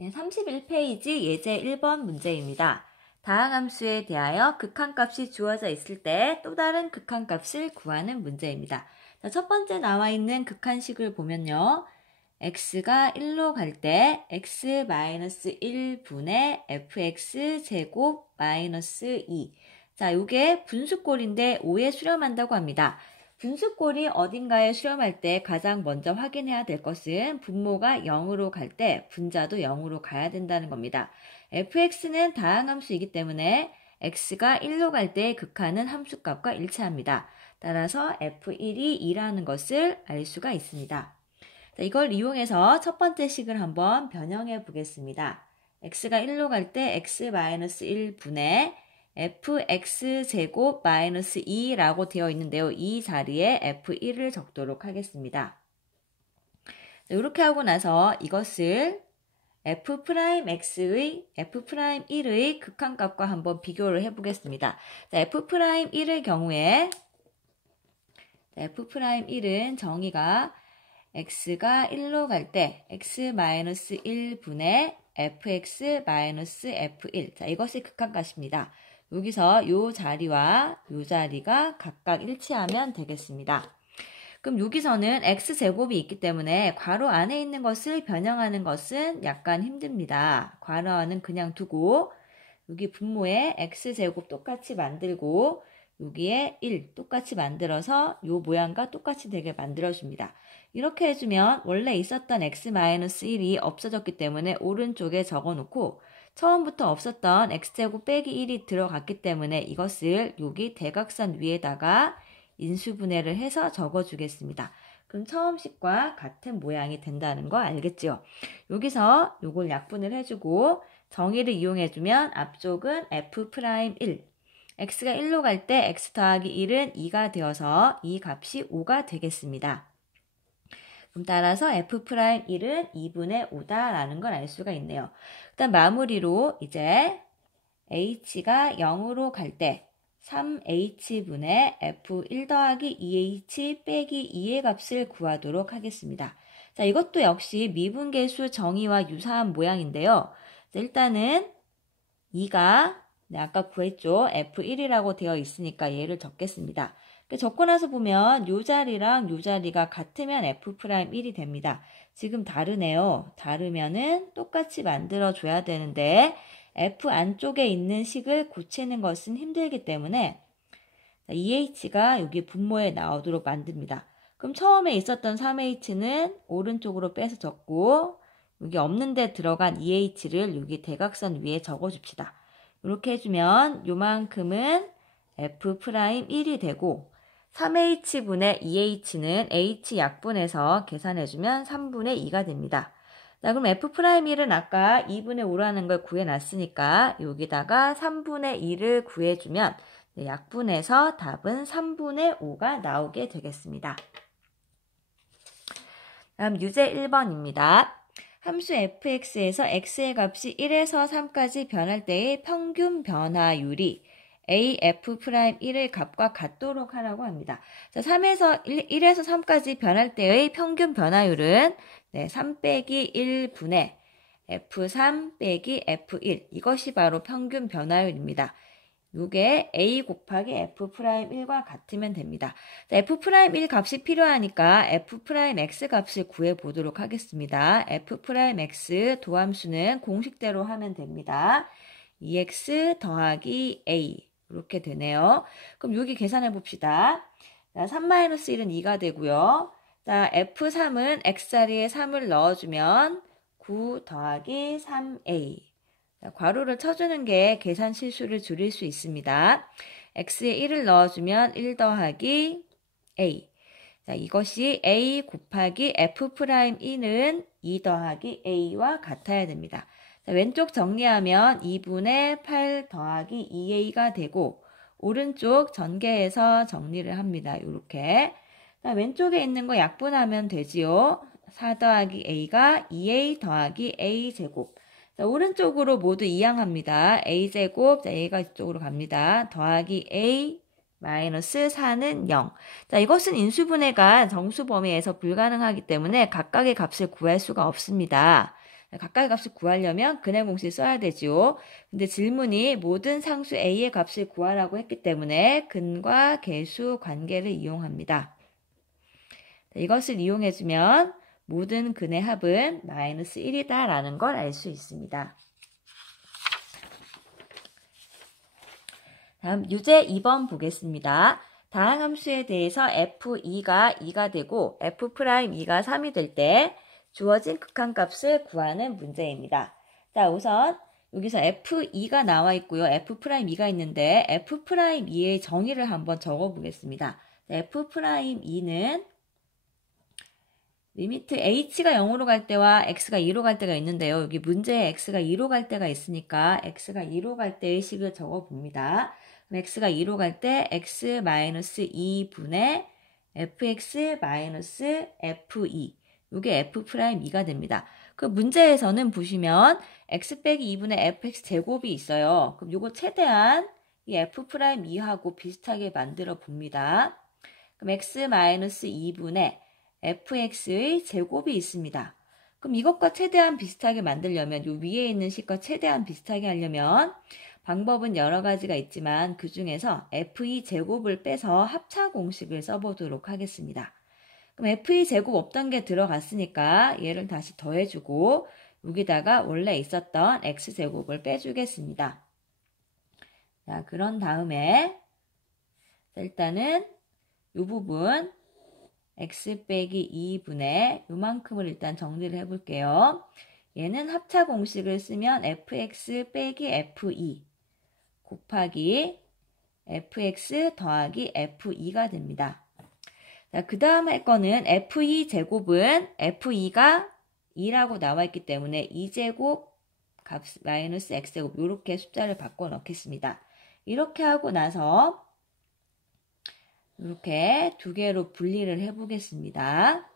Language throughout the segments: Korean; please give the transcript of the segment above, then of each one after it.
네, 31페이지 예제 1번 문제입니다. 다항함수에 대하여 극한값이 주어져 있을 때 또 다른 극한값을 구하는 문제입니다. 자, 첫 번째 나와 있는 극한식을 보면요. x가 1로 갈 때 x-1분의 fx제곱 마이너스 2. 자, 요게 분수꼴인데 5에 수렴한다고 합니다. 분수꼴이 어딘가에 수렴할 때 가장 먼저 확인해야 될 것은 분모가 0으로 갈 때 분자도 0으로 가야 된다는 겁니다. fx는 다항함수이기 때문에 x가 1로 갈 때 극한은 함수값과 일치합니다. 따라서 f1이 2라는 것을 알 수가 있습니다. 자, 이걸 이용해서 첫 번째 식을 한번 변형해 보겠습니다. x가 1로 갈 때 x-1분의 fx제곱 마이너스 2라고 되어 있는데요. 이 자리에 f1을 적도록 하겠습니다. 이렇게 하고 나서 이것을 f'1의 극한값과 한번 비교를 해보겠습니다. f'1의 경우에 f'1은 정의가 x가 1로 갈 때 x-1분의 fx-f1. 자, 이것이 극한값입니다. 여기서 요 자리와 요 자리가 각각 일치하면 되겠습니다. 그럼 여기서는 x제곱이 있기 때문에 괄호 안에 있는 것을 변형하는 것은 약간 힘듭니다. 괄호 안은 그냥 두고 여기 분모에 x제곱 똑같이 만들고 여기에 1 똑같이 만들어서 요 모양과 똑같이 되게 만들어줍니다. 이렇게 해주면 원래 있었던 x-1이 없어졌기 때문에 오른쪽에 적어놓고 처음부터 없었던 x제곱 빼기 1이 들어갔기 때문에 이것을 여기 대각선 위에다가 인수분해를 해서 적어주겠습니다. 그럼 처음 식과 같은 모양이 된다는 거 알겠죠? 여기서 요걸 약분을 해주고 정의를 이용해주면 앞쪽은 f'1 x가 1로 갈 때 x 더하기 1은 2가 되어서 이 값이 5가 되겠습니다. 그럼 따라서 f'1은 2분의 5다라는 걸 알 수가 있네요. 일단 마무리로 이제 h가 0으로 갈 때 3h분의 f1 더하기 2h 빼기 2의 값을 구하도록 하겠습니다. 자, 이것도 역시 미분계수 정의와 유사한 모양인데요. 자, 일단은 2가 아까 구했죠. f1이라고 되어 있으니까 얘를 적겠습니다. 적고 나서 보면 요 자리랑 요 자리가 같으면 f'1이 됩니다. 지금 다르네요. 다르면은 똑같이 만들어줘야 되는데 f 안쪽에 있는 식을 고치는 것은 힘들기 때문에 2h가 여기 분모에 나오도록 만듭니다. 그럼 처음에 있었던 3h는 오른쪽으로 빼서 적고 여기 없는 데 들어간 2h를 여기 대각선 위에 적어줍시다. 이렇게 해주면 요만큼은 f'1이 되고 3h분의 2h는 h 약분해서 계산해주면 3분의 2가 됩니다. 자, 그럼 f'1은 아까 2분의 5라는 걸 구해놨으니까 여기다가 3분의 2를 구해주면 약분해서 답은 3분의 5가 나오게 되겠습니다. 다음 유제 1번입니다. 함수 fx에서 x의 값이 1에서 3까지 변할 때의 평균 변화율이 af'1의 값과 같도록 하라고 합니다. 자, 1에서 3까지 변할 때의 평균 변화율은 3 빼기 1분의 f3 빼기 f1 이것이 바로 평균 변화율입니다. 이게 a 곱하기 f'1과 같으면 됩니다. 자, f'1 값이 필요하니까 f'x 값을 구해보도록 하겠습니다. f'x 도함수는 공식대로 하면 됩니다. 2x 더하기 a 이렇게 되네요. 그럼 여기 계산해 봅시다. 자, 3-1은 2가 되고요. 자, f3은 x자리에 3을 넣어주면 9 더하기 3a. 자, 괄호를 쳐주는 게 계산 실수를 줄일 수 있습니다. x에 1을 넣어주면 1 더하기 a. 자, 이것이 a 곱하기 f'2는 2 더하기 a와 같아야 됩니다. 자, 왼쪽 정리하면 2분의 8 더하기 2a가 되고 오른쪽 전개해서 정리를 합니다. 이렇게. 자, 왼쪽에 있는 거 약분하면 되지요. 4 더하기 a가 2a 더하기 a제곱. 자, 오른쪽으로 모두 이항합니다. a제곱, 자, a가 이쪽으로 갑니다. 더하기 a 마이너스 4는 0. 자, 이것은 인수분해가 정수 범위에서 불가능하기 때문에 각각의 값을 구할 수가 없습니다. 각각의 값을 구하려면 근해 공式써야 되죠. 근데 질문이 모든 상수 a의 값을 구하라고 했기 때문에 근과 계수 관계를 이용합니다. 이것을 이용해주면 모든 근의 합은 마이너스 1이다 라는 걸 알 수 있습니다. 다음 유제 2번 보겠습니다. 다항함수에 대해서 f2가 2가 되고 f'2가 3이 될 때 주어진 극한값을 구하는 문제입니다. 자, 우선 여기서 f2가 나와 있고요. f'2가 있는데 f'2의 정의를 한번 적어 보겠습니다. f'2는 리미트 h가 0으로 갈 때와 x가 2로 갈 때가 있는데요. 여기 문제에 x가 2로 갈 때가 있으니까 x가 2로 갈 때의 식을 적어 봅니다. x가 2로 갈 때 x-2분의 fx-f2 이게 f'2가 됩니다. 그 문제에서는 보시면 x 빼기 2분의 fx 제곱이 있어요. 그럼 이거 최대한 이 f'2하고 비슷하게 만들어 봅니다. 그럼 x-2분의 fx의 제곱이 있습니다. 그럼 이것과 최대한 비슷하게 만들려면 이 위에 있는 식과 최대한 비슷하게 하려면 방법은 여러 가지가 있지만 그 중에서 f2 제곱을 빼서 합차 공식을 써보도록 하겠습니다. 그럼 f2 제곱 없던 게 들어갔으니까 얘를 다시 더해주고 여기다가 원래 있었던 x 제곱을 빼주겠습니다. 자, 그런 다음에 일단은 이 부분 x 빼기 2분의 요만큼을 일단 정리를 해볼게요. 얘는 합차 공식을 쓰면 fx 빼기 f2 곱하기 fx 더하기 f2가 됩니다. 자, 그 다음 할 거는 f2 제곱은 f2가 2라고 나와 있기 때문에 2제곱 값 마이너스 x제곱 이렇게 숫자를 바꿔 넣겠습니다. 이렇게 하고 나서 이렇게 두 개로 분리를 해보겠습니다.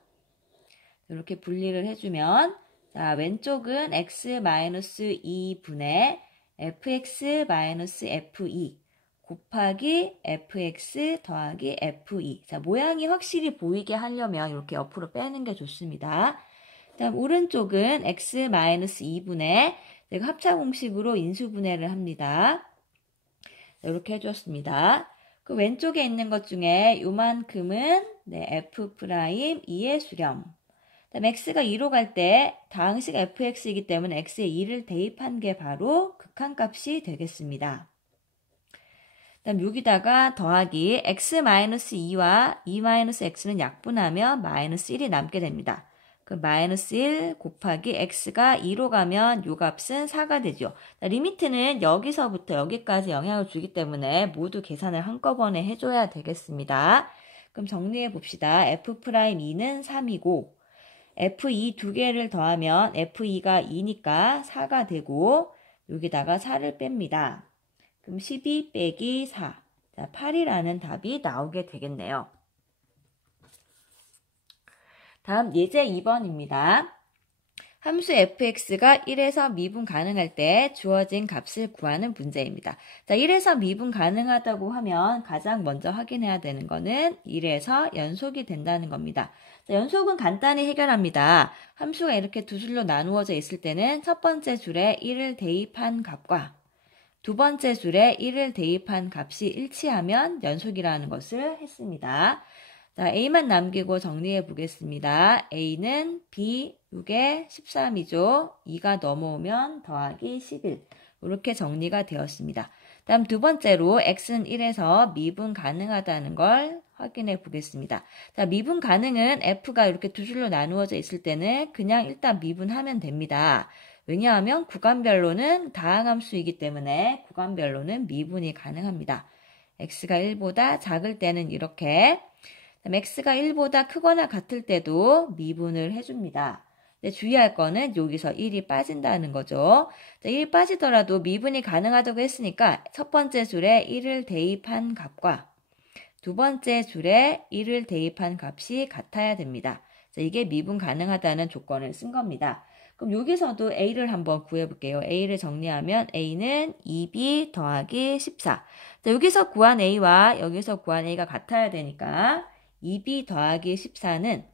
이렇게 분리를 해주면 자, 왼쪽은 x-2분의 fx-f2 곱하기 fx 더하기 f2. 자, 모양이 확실히 보이게 하려면 이렇게 옆으로 빼는 게 좋습니다. 다음 오른쪽은 x-2분의 제가 합차 공식으로 인수분해를 합니다. 자, 이렇게 해줬습니다. 그 왼쪽에 있는 것 중에 요만큼은 f'2의 수렴. 그다음 x가 2로 갈 때 다항식 fx이기 때문에 x에 2를 대입한 게 바로 극한값이 되겠습니다. 그다음 여기다가 더하기 x-2와 2-x는 약분하면 마이너스 1이 남게 됩니다. 그 마이너스 1 곱하기 x가 2로 가면 요 값은 4가 되죠. 리미트는 여기서부터 여기까지 영향을 주기 때문에 모두 계산을 한꺼번에 해줘야 되겠습니다. 그럼 정리해 봅시다. f'2는 3이고 f2 두 개를 더하면 f2가 2니까 4가 되고 여기다가 4를 뺍니다. 그럼 12 빼기 4. 자, 8이라는 답이 나오게 되겠네요. 다음 예제 2번입니다. 함수 fx가 1에서 미분 가능할 때 주어진 값을 구하는 문제입니다. 자, 1에서 미분 가능하다고 하면 가장 먼저 확인해야 되는 거는 1에서 연속이 된다는 겁니다. 자, 연속은 간단히 해결합니다. 함수가 이렇게 두 줄로 나누어져 있을 때는 첫 번째 줄에 1을 대입한 값과 두 번째 줄에 1을 대입한 값이 일치하면 연속이라는 것을 했습니다. 자, A만 남기고 정리해 보겠습니다. A는 B 6에 13이죠. 2가 넘어오면 더하기 11. 이렇게 정리가 되었습니다. 다음 두 번째로 X는 1에서 미분 가능하다는 걸 확인해 보겠습니다. 자, 미분 가능은 F가 이렇게 두 줄로 나누어져 있을 때는 그냥 일단 미분하면 됩니다. 왜냐하면 구간별로는 다항함수이기 때문에 구간별로는 미분이 가능합니다. X가 1보다 작을 때는 이렇게 x가 1보다 크거나 같을 때도 미분을 해줍니다. 근데 주의할 거는 여기서 1이 빠진다는 거죠. 1이 빠지더라도 미분이 가능하다고 했으니까 첫 번째 줄에 1을 대입한 값과 두 번째 줄에 1을 대입한 값이 같아야 됩니다. 이게 미분 가능하다는 조건을 쓴 겁니다. 그럼 여기서도 A를 한번 구해볼게요. A를 정리하면 A는 2B 더하기 14. 여기서 구한 A와 여기서 구한 A가 같아야 되니까 2B 더하기 14는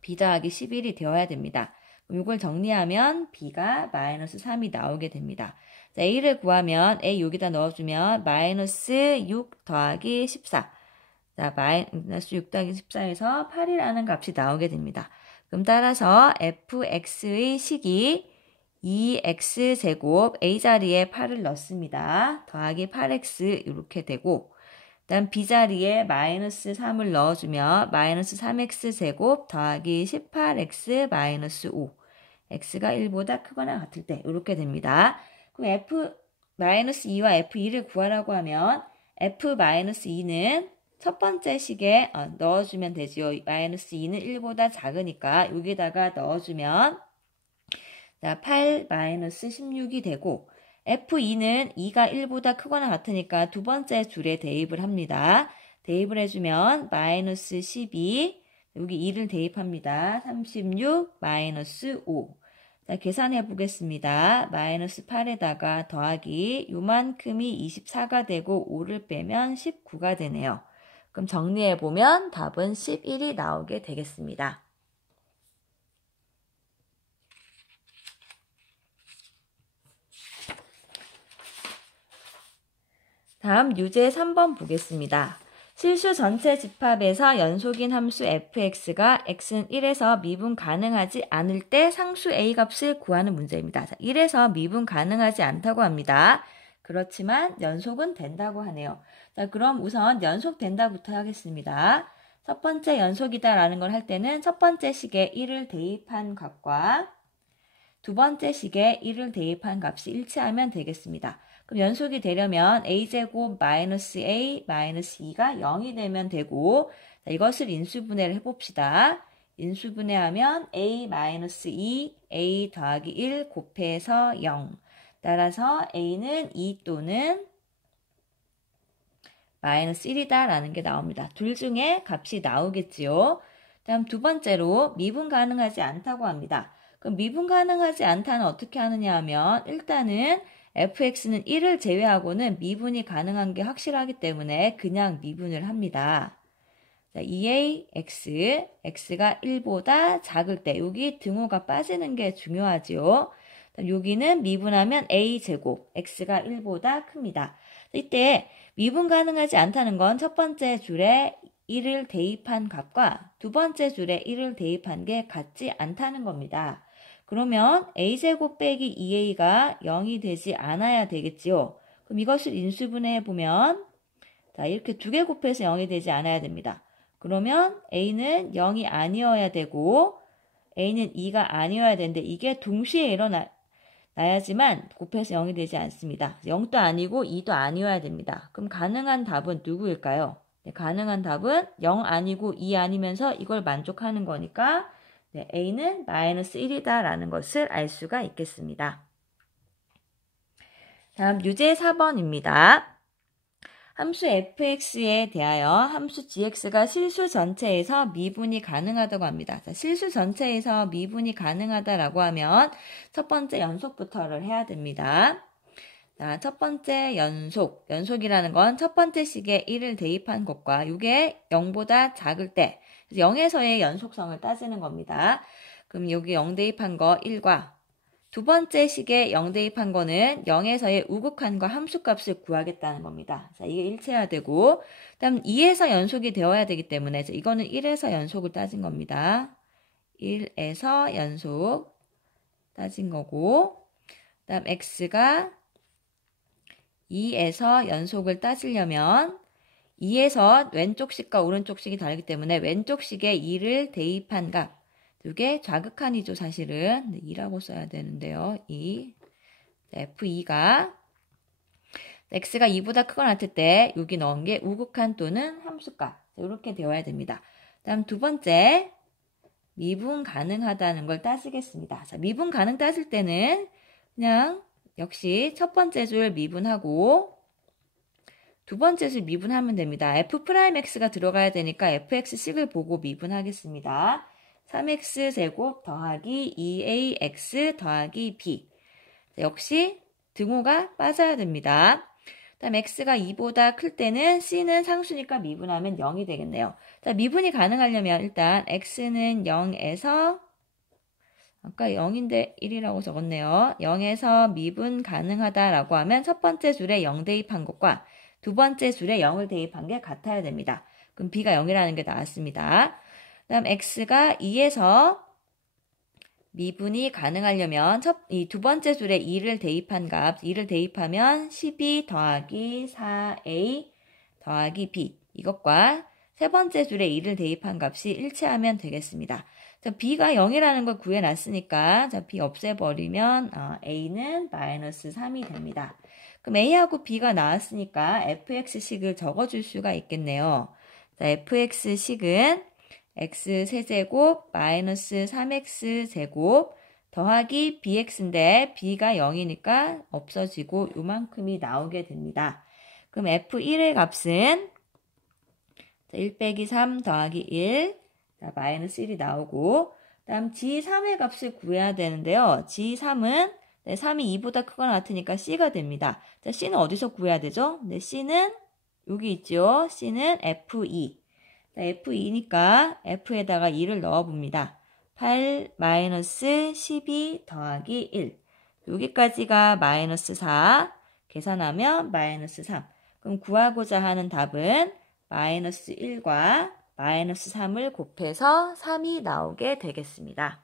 B 더하기 11이 되어야 됩니다. 그럼 이걸 정리하면 b가 마이너스 3이 나오게 됩니다. 자, a를 구하면 a 여기다 넣어주면 마이너스 6 더하기 14. 자, 마이너스 6 더하기 14에서 8이라는 값이 나오게 됩니다. 그럼 따라서 fx의 식이 2x제곱 a자리에 8을 넣습니다. 더하기 8x 이렇게 되고 다음 b자리에 마이너스 3을 넣어주면 마이너스 3x제곱 더하기 18x 마이너스 5 x가 1보다 크거나 같을 때 이렇게 됩니다. 그럼 f-2와 f2를 구하라고 하면 f-2는 첫 번째 식에 넣어주면 되죠. 마이너스 2는 1보다 작으니까 여기다가 넣어주면 8 마이너스 16이 되고 F2는 2가 1보다 크거나 같으니까 두 번째 줄에 대입을 합니다. 대입을 해주면 마이너스 12 여기 2를 대입합니다. 36 마이너스 5 자, 계산해 보겠습니다. 마이너스 8에다가 더하기 요만큼이 24가 되고 5를 빼면 19가 되네요. 그럼 정리해 보면 답은 11이 나오게 되겠습니다. 다음 유제 3번 보겠습니다. 실수 전체 집합에서 연속인 함수 fx가 x는 1에서 미분 가능하지 않을 때 상수 a 값을 구하는 문제입니다. 1에서 미분 가능하지 않다고 합니다. 그렇지만 연속은 된다고 하네요. 자, 그럼 우선 연속된다부터 하겠습니다. 첫 번째 연속이다라는 걸 할 때는 첫 번째 식에 1을 대입한 값과 두 번째 식에 1을 대입한 값이 일치하면 되겠습니다. 그럼 연속이 되려면 a제곱 마이너스 a 마이너스 2가 0이 되면 되고 자, 이것을 인수분해를 해봅시다. 인수분해하면 a 마이너스 2 a 더하기 1 곱해서 0 따라서 a는 2 또는 마이너스 1이다 라는 게 나옵니다. 둘 중에 값이 나오겠지요. 다음 두 번째로 미분 가능하지 않다고 합니다. 그럼 미분 가능하지 않다는 어떻게 하느냐 하면 일단은 fx는 1을 제외하고는 미분이 가능한 게 확실하기 때문에 그냥 미분을 합니다. 자, 2ax, x가 1보다 작을 때 여기 등호가 빠지는 게 중요하지요. 여기는 미분하면 a제곱, x가 1보다 큽니다. 이때 미분 가능하지 않다는 건 첫 번째 줄에 1을 대입한 값과 두 번째 줄에 1을 대입한 게 같지 않다는 겁니다. 그러면 a제곱 빼기 2a가 0이 되지 않아야 되겠지요. 그럼 이것을 인수분해 보면 자, 이렇게 두 개 곱해서 0이 되지 않아야 됩니다. 그러면 a는 0이 아니어야 되고 a는 2가 아니어야 되는데 이게 동시에 일어나야지만 곱해서 0이 되지 않습니다. 0도 아니고 2도 아니어야 됩니다. 그럼 가능한 답은 누구일까요? 네, 가능한 답은 0 아니고 2 아니면서 이걸 만족하는 거니까 네, a는 마이너스 1이다 라는 것을 알 수가 있겠습니다. 다음 유제 4번입니다. 함수 fx에 대하여 함수 gx가 실수 전체에서 미분이 가능하다고 합니다. 자, 실수 전체에서 미분이 가능하다라고 하면 첫 번째 연속부터를 해야 됩니다. 자, 첫 번째 연속이라는 건 첫 번째 식에 1을 대입한 것과 이게 0보다 작을 때 0에서의 연속성을 따지는 겁니다. 그럼 여기 0 대입한 거 1과 두 번째 식에 0 대입한 거는 0에서의 우극한과 함수값을 구하겠다는 겁니다. 자, 이게 일치해야 되고 다음 2에서 연속이 되어야 되기 때문에 이거는 1에서 연속을 따진 겁니다. 1에서 연속 따진 거고 다음 x가 2에서 연속을 따지려면 2에서 왼쪽 식과 오른쪽 식이 다르기 때문에 왼쪽 식에 2를 대입한 값 이게 좌극한이죠 사실은 2라고 써야 되는데요 2 f2가 x가 2보다 크거나 같을 때 여기 넣은 게 우극한 또는 함수값 이렇게 되어야 됩니다. 다음 두 번째 미분 가능하다는 걸 따지겠습니다. 자, 미분 가능 따질 때는 그냥 역시 첫 번째 줄 미분하고 두 번째 줄 미분하면 됩니다. f'x가 들어가야 되니까 fx식을 보고 미분하겠습니다. 3x제곱 더하기 2ax 더하기 b 역시 등호가 빠져야 됩니다. 다음 x가 2보다 클 때는 c는 상수니까 미분하면 0이 되겠네요. 자, 미분이 가능하려면 일단 x는 0에서 아까 0인데 1이라고 적었네요. 0에서 미분 가능하다라고 하면 첫 번째 줄에 0 대입한 것과 두 번째 줄에 0을 대입한 게 같아야 됩니다. 그럼 b가 0이라는 게 나왔습니다. 그 다음 x가 2에서 미분이 가능하려면 이 두 번째 줄에 2를 대입한 값, 2를 대입하면 12 더하기 4a 더하기 b 이것과 세 번째 줄에 2를 대입한 값이 일치하면 되겠습니다. 자, b가 0이라는 걸 구해놨으니까 자, b 없애버리면 a는 마이너스 3이 됩니다. 그럼 a하고 b가 나왔으니까 fx식을 적어줄 수가 있겠네요. 자, fx식은 x세제곱 마이너스 3x제곱 더하기 bx인데 b가 0이니까 없어지고 요만큼이 나오게 됩니다. 그럼 f1의 값은 1 빼기 3 더하기 1 자, 마이너스 1이 나오고 다음 g3의 값을 구해야 되는데요. g3은 3이 2보다 크거나 같으니까 c가 됩니다. 자, c는 어디서 구해야 되죠? 네, c는 여기 있죠. c는 f2 f2니까 f에다가 2를 넣어봅니다. 8 마이너스 12 더하기 1 여기까지가 마이너스 4 계산하면 마이너스 3 그럼 구하고자 하는 답은 마이너스 1과 마이너스 3을 곱해서 3이 나오게 되겠습니다.